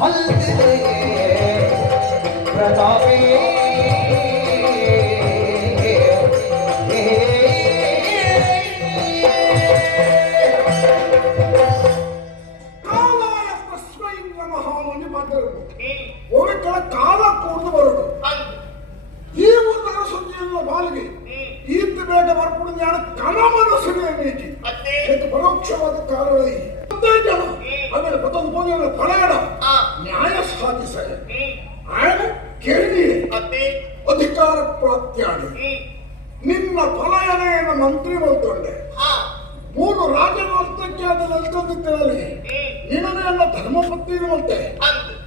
ಮಲ್ತಿದೆ ಪ್ರತಾಪೇ ಒಳಗಳ ಕಾಲ ಕೂಡ್ದು ಬರೋದು ಈ ಊರಿನ ಸುದ್ದಿಯನ್ನು ಬಾಲಿಗೆ ಈತ ಬೇಗ ಬರ್ಪುಡು ನಾನು ಕಣಮನ ಸುರಿಯಬೇಕು ಇದು ಪರೋಕ್ಷವಾದ ಕಾರಣ ಜನ ಆಮೇಲೆ ಮತ್ತೊಂದು ಬೋಧನೆ ಫಲಾಡ ನ್ಯಾಯ ಸಾಧಿಸ ಆಯ್ನ ಕೇಳಿ ಅಧಿಕಾರ ಪ್ರಾಪ್ತಿಯಾಡಿ ನಿನ್ನ ಫಲಯನೆಯನ್ನು ಮಂತ್ರಿ ಮಾಡ್ಕೊಂಡೆ 3 ರಾಜವಂತಕ್ಕೆ ಅದನ್ನೆಲ್ತಂದಿದ್ದೇನೆ ನಿನ್ನ ಧರ್ಮಪತ್ನಿ ಮತ್ತೆ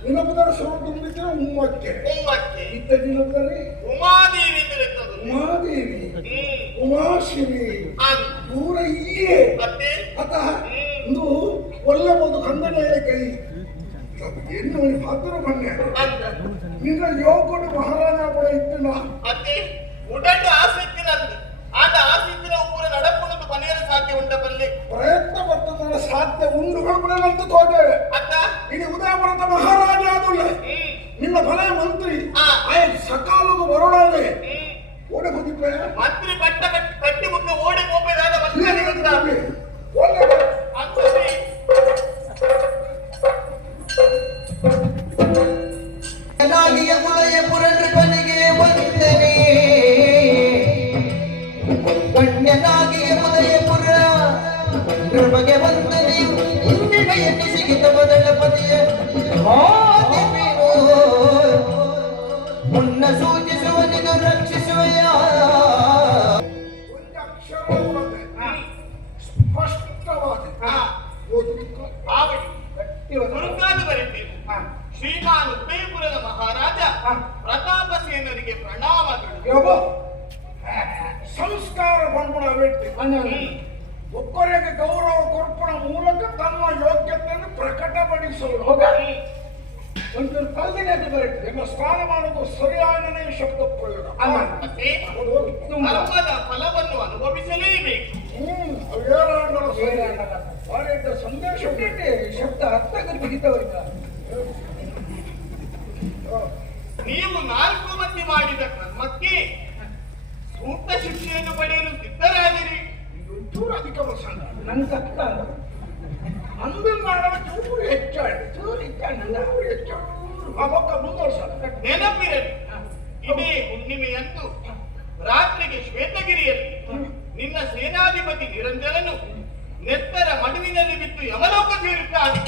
ನಿನ್ನಪದರ ಸ್ವರೂಪ ತುಂಬಿದ್ರೆ ಉಮ್ಮಕ್ಕೆ ಇತ್ತ ನಿನ್ನಪದರೆ ಉಮಾದೇವಿ ಉಮಾಶಿವಿ ಪೂರ ಇಯೇ ಅತಃ ಒಂದು ಒಳ್ಳೆಬಹುದು ಕಂದನೆಯ ಕೈ ಎನ್ನು ಪಾತ್ರ ಬನ್ನೆ ನಿನ್ನ ಯೋಗಡು ಮಹಾರಾಜ ಕೂಡ ಇತ್ತಿನ ಉಡಂಡು ಆಸಕ್ತಿ ನಂದು ಆದ ಆಸಕ್ತಿನ ಪೂರ ನಡಕೊಂಡು ಮನೆಯ ಸಾಧ್ಯ ಉಂಟ ಬಲ್ಲೆ ಪ್ರಯತ್ನ ಪಟ್ಟದ ಸಾಧ್ಯ ಉಂಡುಗಳು ತೋಟೇವೆ ಅತ್ತ ಇಡೀ ಉದಯಪುರದ ಮಹಾರಾಜ ಆದುಳ್ಳ ನಿನ್ನ ಭಲಯ ಮಂತ್ರಿ ಸಕಾಲದ ಬರೋಣಾಲೆ ಓಡೆ ಹೋಗಿದ್ದೆ ಮಂತ್ರಿ ಬಟ್ಟ ಕಟ್ಟಿ ಮುಟ್ಟ ಓಡಿ ಹೋಗಬೇಕಾದ ನಾಗಿಯ ಮುಳೆಯ ಪುರನೃಪನಿಗೆ ವಂದನೆ ಗಣ್ಯನಾಗಿಯ ಮುಳೆಯ ಪುರ ನೃಪಗೆ ವಂದನೆ ಇಂದಿನ ಎನ್ನಿಸಿಗಿತ ಬದಳಪತಿಯ ಮುನ್ನ ಸೂಚಿಸುವನಿಗೂ ರಕ್ಷಿಸುವೆಯ ಶ್ರೀಮಾನ್ ಉದಯಪುರದ ಮಹಾರಾಜ ಪ್ರತಾಪ ಸೇನರಿಗೆ ಪ್ರಣಾಮಗಳು ಸಂಸ್ಕಾರ ಬಂದ್ಬಿಡ ವ್ಯಕ್ತಿ ಒಬ್ಬರಿಗೆ ಗೌರವ ಕೊರ್ಪಣ ಮೂಲಕ ತನ್ನ ಯೋಗ್ಯತೆಯನ್ನು ಪ್ರಕಟಪಡಿಸಲು ಒಂದು ಕಲ್ದಿನಲ್ಲಿ ಬರುತ್ತೆ ನಿಮ್ಮ ಸ್ಥಾನಮಾನದ ಸರಿಯಾಗನೇ ಶಬ್ದ ಪ್ರಯೋಗ ಧರ್ಮದ ಫಲವನ್ನು ಅನುಭವಿಸಲೇಬೇಕು ಸಂದೇಶ ಶಬ್ದ ಅರ್ಥಕ್ಕೆ ಬಿಗಿತವರಿಗ ನೀವು 4 ಮಂದಿ ಮಾಡಿದ ಕರ್ಮಕ್ಕೆ ಸೂಕ್ತ ಶಿಕ್ಷೆಯನ್ನು ಪಡೆಯಲು ಸಿದ್ಧರಾಗಿರಿ ಚೂರು ಅಧಿಕ ವರ್ಷ ನನ್ನ ಕಷ್ಟ ಅಂದಿನ ಮಾಡಲು ಚೂರು ಹೆಚ್ಚಾಡಿ ಅವಕ್ಕ ಮುಂದುವರ್ಸ ನೆನಪಿರಲಿ ಇದೇ ಹುಣ್ಣಿಮೆಯಂದು ರಾತ್ರಿಗೆ ಶ್ವೇತಗಿರಿಯಲ್ಲಿ ನಿನ್ನ ಸೇನಾಧಿಪತಿ ನಿರಂಜನನು ನೆತ್ತರ ಮಡುವಿನಲ್ಲಿ ಬಿದ್ದು ಯಮಲೋಕ ಸೇರುತ್ತಾನೆ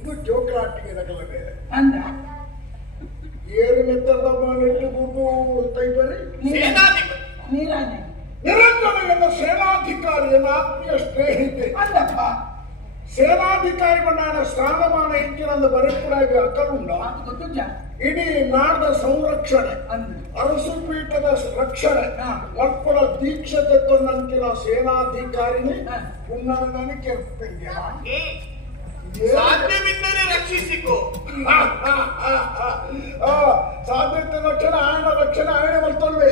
ಇದು ಜೋಕಾಟಿಗೆ ನಗಲದೆ ಏರು ನೆತ್ತರದ ಮಾಡಿಟ್ಟು ಕೂತು ತೈಬರಿ ನಿರಂಜನ ಎನ್ನ ಸೇನಾಧಿಕಾರಿ ಎನ್ನ ಆತ್ಮೀಯ ಸ್ನೇಹಿತೆ ಸೇನಾಧಿಕಾರಿ ನಾನು ಸ್ಥಾನಮಾನ ಹೆಚ್ಚಿನ ಬರೆಪುಡಾಗಿ ಅಕಲುಂಡ ಇಡೀ ನಾಡದ ಸಂರಕ್ಷಣೆ ಅರಸು ಪೀಠದ ರಕ್ಷಣೆ ಮಕ್ಕಳ ದೀಕ್ಷತೆ ತಂದಂತಿನ ಸೇನಾಧಿಕಾರಿನಿ ಪುನರ್ನನೆ ಕೆರ್ಪೆಂಗೆ ಸಾಧ್ಯವಿದ್ದರೆ ರಕ್ಷಿಸಿಕೋ ಸಾಧ್ಯತೆ ರಕ್ಷಣೆ ಆಯನ ರಕ್ಷಣೆ ಆಯನ ಬರ್ತಲ್ವೇ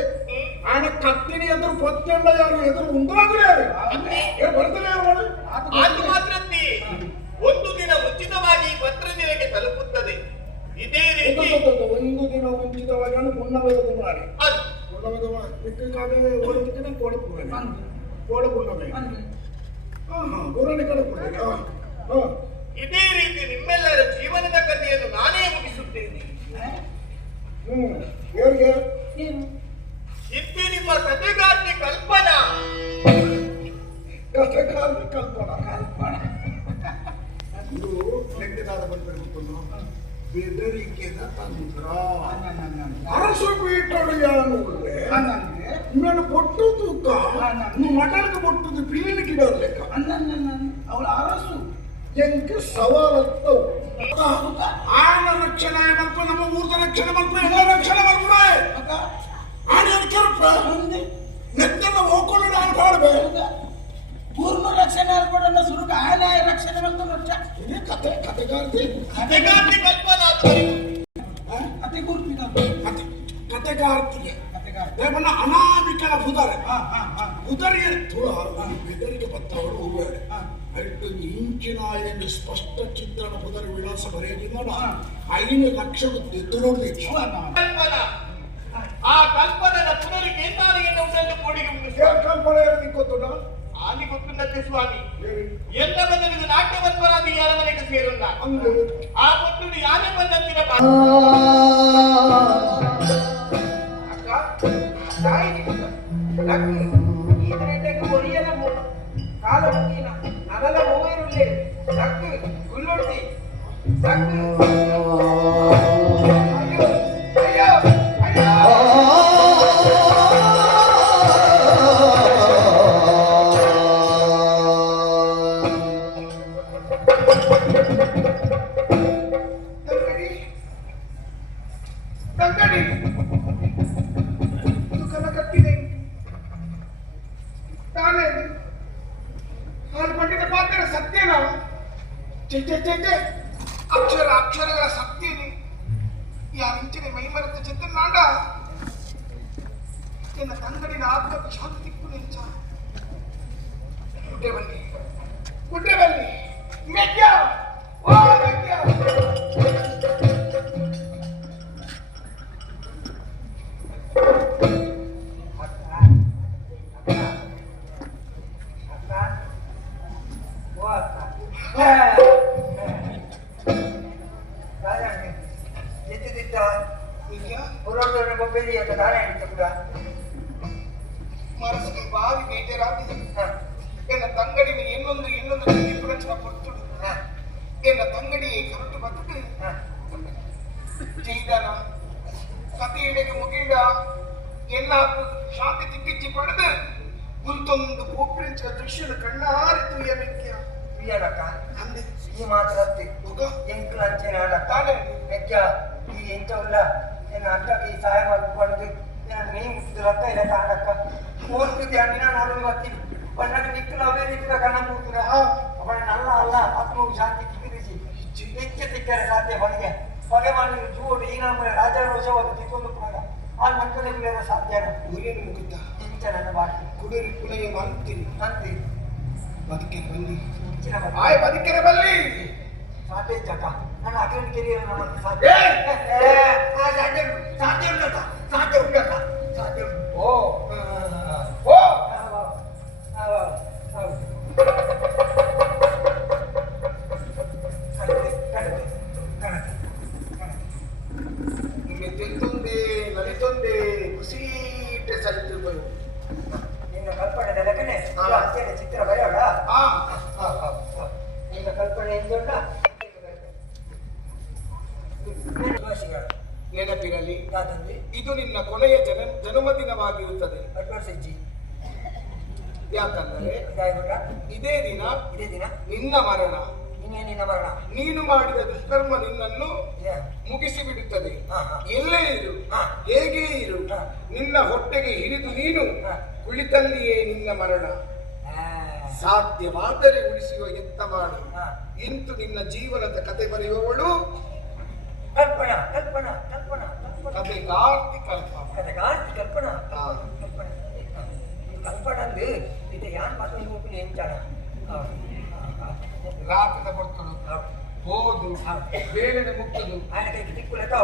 ಆಯನ ಕತ್ತಿನಿ ಎದುರು ಪತ್ತೆಂಡ ಯಾರು ಎದುರು ಉಂಟಾಗ್ರೆ ಯಾರು ಬರ್ತಾನೆ ಯಾರು ಅದು ಮಾತ್ರ ಒಂದು ದಿನ ಉಚಿತವಾಗಿ ಪತ್ರ ನಿನಗೆ ತಲುಪುತ್ತದೆ ಇದೇ ರೀತಿ ಒಂದು ದಿನ ಮುಂಚಿತವಾಗಿ ಪುಣ್ಣವೇದ ಮಾಡಿ ಪುಣ್ಣವೇದ ಮಾಡಿ ಓಡಿದ್ರೆ ಕೋಡ ಪುಣ್ಣವೇ ಇದೇ ರೀತಿ ನಿಮ್ಮೆಲ್ಲರ ಜೀವನದ ಕಥೆಯನ್ನು ನಾನೇ ಮುಗಿಸುತ್ತೇನೆ ಇತ್ತು ನಿಮ್ಮ ಕಥೆಗಾರ್ತಿ ಕಲ್ಪನಾ ಇದು ನೆಟ್ಟಿದಾದ ಬಂದಿರಬೇಕು ಬೆದರಿಕೆದ ತಂತ್ರ ಅರಸು ಪೀಠೊಡೆಯಾನು ನಾನು ಪೊಟ್ಟು ತೂಕ ಮಟಲ್ಗೆ ಪೊಟ್ಟದು ಪಿಲ್ಲಿನ ಗಿಡ ಲೆಕ್ಕ ಅವಳ ಅರಸು ಎಂಕೆ ಸವಾಲತ್ತವು ಆಯನ ರಕ್ಷಣೆ ಮಲ್ಪ ನಮ್ಮ ಊರ್ದ ರಕ್ಷಣೆ ಮಲ್ಪ ಎಲ್ಲ ರಕ್ಷಣೆ ಮಲ್ಪಡ ಆನೆ ಕೆರಪ ನೆತ್ತನ ಹೋಗ್ಕೊಂಡು ನಾನು ಬಾಳ್ಬೆ ಪೂರ್ವ ರಕ್ಷಣೆ ಅಲ್ಪಡನ್ನ ಸುರುಕ ಆಯನ ರಕ್ಷಣೆ ಮಲ್ತ ರಕ್ಷ ಇದೇ ಕಥೆಗಾರ್ತಿ ಕಲ್ಪನಾ ಅತಿ ಗುರುತಿನ ಕಥೆಗಾರ್ತಿಗೆ ಅನಾಮಿಕ ಅಕ್ಕನ ಪುದರೆ ಹಾ ಹಾ ಹಾ ಪುದರಿಗೆ ತುಳ ಬೆದರಿಗೆ ಬತ್ತವಳು ಹೂವೇಳೆ ಅಟ್ಟು ಇಂಚಿನ ಎಂದು ಸ್ಪಷ್ಟ ಚಿತ್ರಣ ಪುದರ ವಿಳಾಸ ಬರೆಯುವುದಿಲ್ಲ 5 ಲಕ್ಷ ಎದ್ದು ನೋಡ್ಬೇಕು ಕಲ್ಪನ ಆ ಕಲ್ಪನದ ಪುನರಿಗೆ ಎಂದಾಲಿಯನ್ನು ಉಂಟು ಕೋಡಿಗೆ ಕಲ್ಪನೆ ಇರೋದಕ್ಕೆ ಗೊತ್ತುಂಟ ಆನಿ ಗೊತ್ತುಂಡಕ್ಕೆ ಸ್ವಾಮಿ ಎಲ್ಲ ಬದಲಿಗೆ ನಾಟ್ಯವನ್ಪರಾದಿ ಅರಮನೆಗೆ ಸೇರುಲ್ಲ ಅಂದು ಆ ಪುತ್ರುಡಿ ಯಾನೇ ಬಂದಂತಿನ ಅಕ್ಷರಗಳ ಸತ್ಯನೇ ಯಾರಿಂಚನೆ ಮೈಮರೆತ ಜೊತೆ ನಾಡ ಎನ್ನ ತಂಗಡಿನ ಆತ್ಮಕ್ಕೆ ಶಾಂತಿ ತಿಕ್ಕು ನೆಂಚ ಗುಡ್ಡೆ ಬನ್ನಿ ಮೆಕ್ಯ ಓ ಮೆಕ್ಯ ಮನಸ್ಸಿಗೆ ಬಾರಿ ಬೇಜಾರಾಗಿ ಎನ್ನ ತಂಗಡಿನ ಇನ್ನೊಂದು ಪ್ರಚನ ಕೊಡ್ತುಡು ಎನ್ನ ತಂಗಡಿ ಕರೆಕ್ಟ್ ಬರ್ತದೆ ಜೈದಾನ ಕಥೆಯಡೆಗೆ ಮುಗಿಂಡ ಎಲ್ಲ ಶಾಂತಿ ತಿಕ್ಕಿಚ್ಚಿ ಪಡೆದು ಗುಂತೊಂದು ಭೂಪ್ರಿಂಚ ದೃಶ್ಯದ ಕಣ್ಣಾರಿ ತುಯ್ಯಬೇಕ್ಯ ಪ್ರಿಯನಕ್ಕ ಅಂದೆ ಈ ಮಾತ್ರತ್ತೆ ಹೋಗ ಎಂಕುಲ ಅಂಚೆನ ತಾನೇ ಮೆಕ್ಕ ಈ ಎಂಚವುಲ್ಲ ಎನ್ನ ಅಕ್ಕಗೆ ಈ ಸಹಾಯ ಮಾಡಿಕೊಂಡು ನಾನು ಮೀ ಮುಟ್ಟಿದ ರೊಕ್ಕ ಇಲ್ಲ ಕಾಣಕ್ಕ ಓದ್ತಿದ್ದೆ ಹಣ್ಣಿನ ನೋಡಲು ಬರ್ತೀನಿ ಬಣ್ಣಕ್ಕೆ ನಿಕ್ಕಲು ಅವೇ ನಿಕ್ಕಲ ಕಣ್ಣ ಕೂతుರ ಅವಳ ನಲ್ಲ ಅಲ್ಲ ಆತ್ಮವು ಶಾಂತಿ ತಿಕ್ಕಿರಿಸಿ ಹೆಚ್ಚು ತಿಕ್ಕರೆ ಸಾಧ್ಯ ಹೊಗೆ ಹೊಗೆ ಮಾಡಿ ಜೂಡು ಈ ನಮ್ಮ ರಾಜರೋಷವಾದ ತಿಕ್ಕೊಂಡು ಕೂಡ ಆ ಮಕ್ಕಳ ಮೇಲೆ ಸಾಧ್ಯನ ಊರೇನು ಮುಗಿತ ಇಂಚ ನನ್ನ ಬಾಕಿ ಕುಡಿರಿ ಕುಳೆಯ ಮಾಡ್ತೀನಿ ಅಂತೆ ಬದುಕೆ ಬಲ್ಲಿ ಇಂಚಿನ ಆಯ್ ಬದುಕೆರೆ ಬಲ್ಲಿ ಸಾಧ್ಯ ಜಕ ನನ್ನ ಅಕ್ಕನ ಕೆರಿಯರ್ ನಮ್ಮ ಸಾಧ್ಯ ಸಾಧ್ಯ ಸಾಧ್ಯ ಉಂಟಕ್ಕ ಸಾಧ್ಯ ಉಂಟಕ್ಕ ಸಾಧ್ಯ ಉಂಟು ಓ ಓ ನಿಮಗೆ ತಿಂತೊಂದೆ ನಲಿತೊಂದೆ ಕುಸೀಟೆ ಸಲಿತಿರ್ಬೋದು ನಿನ್ನ ಕಲ್ಪನೆ ನೆಲಕನೆ ಅತ್ಯಂತ ಚಿತ್ರ ಬರೆಯೋಣ ನಿನ್ನ ಕಲ್ಪನೆ ಎಂದೊಂಡ ನೆನಪಿರಲಿ ಯಾತಂದ್ರೆ ಇದು ನಿನ್ನ ಕೊನೆಯ ಜನ್ಮದಿನವಾಗಿರುತ್ತದೆ ಅಡ್ವಾನ್ಸ್ ಹೆಜ್ಜಿ ಯಾಕಂದರೆ ಇದಾಯ್ಬಿಟ್ಟ ಇದೇ ದಿನ ಇದೇ ದಿನ ನಿನ್ನ ಮರಣ ನಿನ್ನೆ ನಿನ್ನ ಮರಣ ನೀನು ಮಾಡಿದ ದುಷ್ಕರ್ಮ ನಿನ್ನನ್ನು ಯಾ. ಮುಗಿಸಿ ಬಿಡುತ್ತದೆ ಹಾ, ಹಾ. ಎಲ್ಲೇ ಇರು ಹಾ. ಹೇಗೆ ಇರು ಹಾ. ನಿನ್ನ ಹೊಟ್ಟೆಗೆ ಹಿಡಿದು ನೀನು ಹಾ. ಕುಳಿತಲ್ಲಿಯೇ ನಿನ್ನ ಮರಣ ಆ, ಸಾಧ್ಯವಾದರೆ ಉಳಿಸುವ ಯತ್ನ ಮಾಡು ಹಾ. ಇಂತು ನಿನ್ನ ಜೀವನದ ಕತೆ ಬರೆಯುವವಳು ಕಲ್ಪನಾ ಕಲ್ಪನಾ ಕಲ್ಪನಾ ಕಲ್ಪನಾ ಕತೆ ಕಾರ್ತಿ ಕಲ್ಪ ಕಥೆಗಾರ್ತಿ ಕಲ್ಪನಾ ಹಾ. ಕಲ್ಪನಾ ಕಲ್ಪನಾ ಅಂದ್ರೆ ಇದು ಯಾನ್ ಮಾತು ನೀವು ಎಂಚಾಣ ರಾತ್ರಿದ ಬರ್ತಳು ಹೋದು ಬೇಳೆನೆ ಮುಟ್ಟದು ఆయన కైకి దిక్కులతో